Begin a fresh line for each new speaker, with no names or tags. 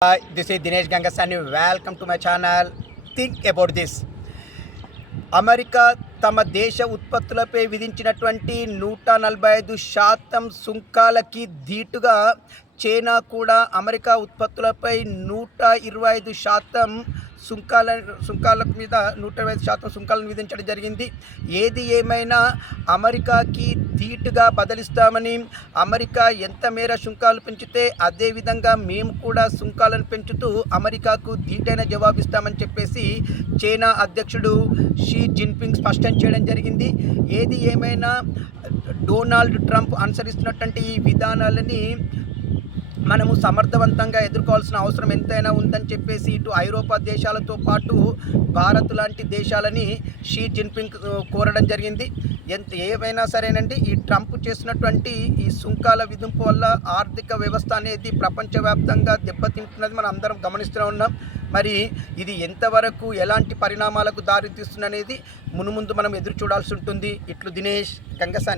This ఈ Dinesh Dinesh Gangasani. Welcome to my channel think about this America తమ దేశ ఉత్పత్తులపై విధించినటువంటి నూట నలభై ఐదు శాతం సుంకాలకి ధీటుగా చైనా కూడా అమెరికా ఉత్పత్తులపై నూట ఇరవై ఐదు శాతం సుంకాల సుంకాల మీద నూట ఇరవై ఐదు శాతం సుంకాలను విధించడం జరిగింది. ఏది ఏమైనా అమెరికాకి ధీటుగా బదిలిస్తామని అమెరికా ఎంత మేర సుంకాలు పెంచితే అదేవిధంగా మేము కూడా సుంకాలను పెంచుతూ అమెరికాకు ధీటైన జవాబిస్తామని చెప్పేసి చైనా అధ్యక్షుడు షీ జిన్పింగ్ స్పష్టం చేయడం జరిగింది. ఏది ఏమైనా డొనాల్డ్ ట్రంప్ అనుసరిస్తున్నటువంటి ఈ విధానాలని మనము సమర్థవంతంగా ఎదుర్కోవాల్సిన అవసరం ఎంతైనా ఉందని చెప్పేసి ఇటు ఐరోపా దేశాలతో పాటు భారత్ లాంటి దేశాలని షీ జిన్పింగ్ కోరడం జరిగింది. ఎంత ఏమైనా సరేనండి ఈ ట్రంప్ చేసినటువంటి ఈ సుంకాల విధింపు వల్ల ఆర్థిక వ్యవస్థ అనేది ప్రపంచవ్యాప్తంగా దెబ్బతింటున్నది మనం అందరం గమనిస్తూనే ఉన్నాం. మరి ఇది ఎంతవరకు ఎలాంటి పరిణామాలకు దారితీస్తుందనేది మునుముందు మనం ఎదురు చూడాల్సి ఉంటుంది. ఇట్లు దినేష్ గంగసాని.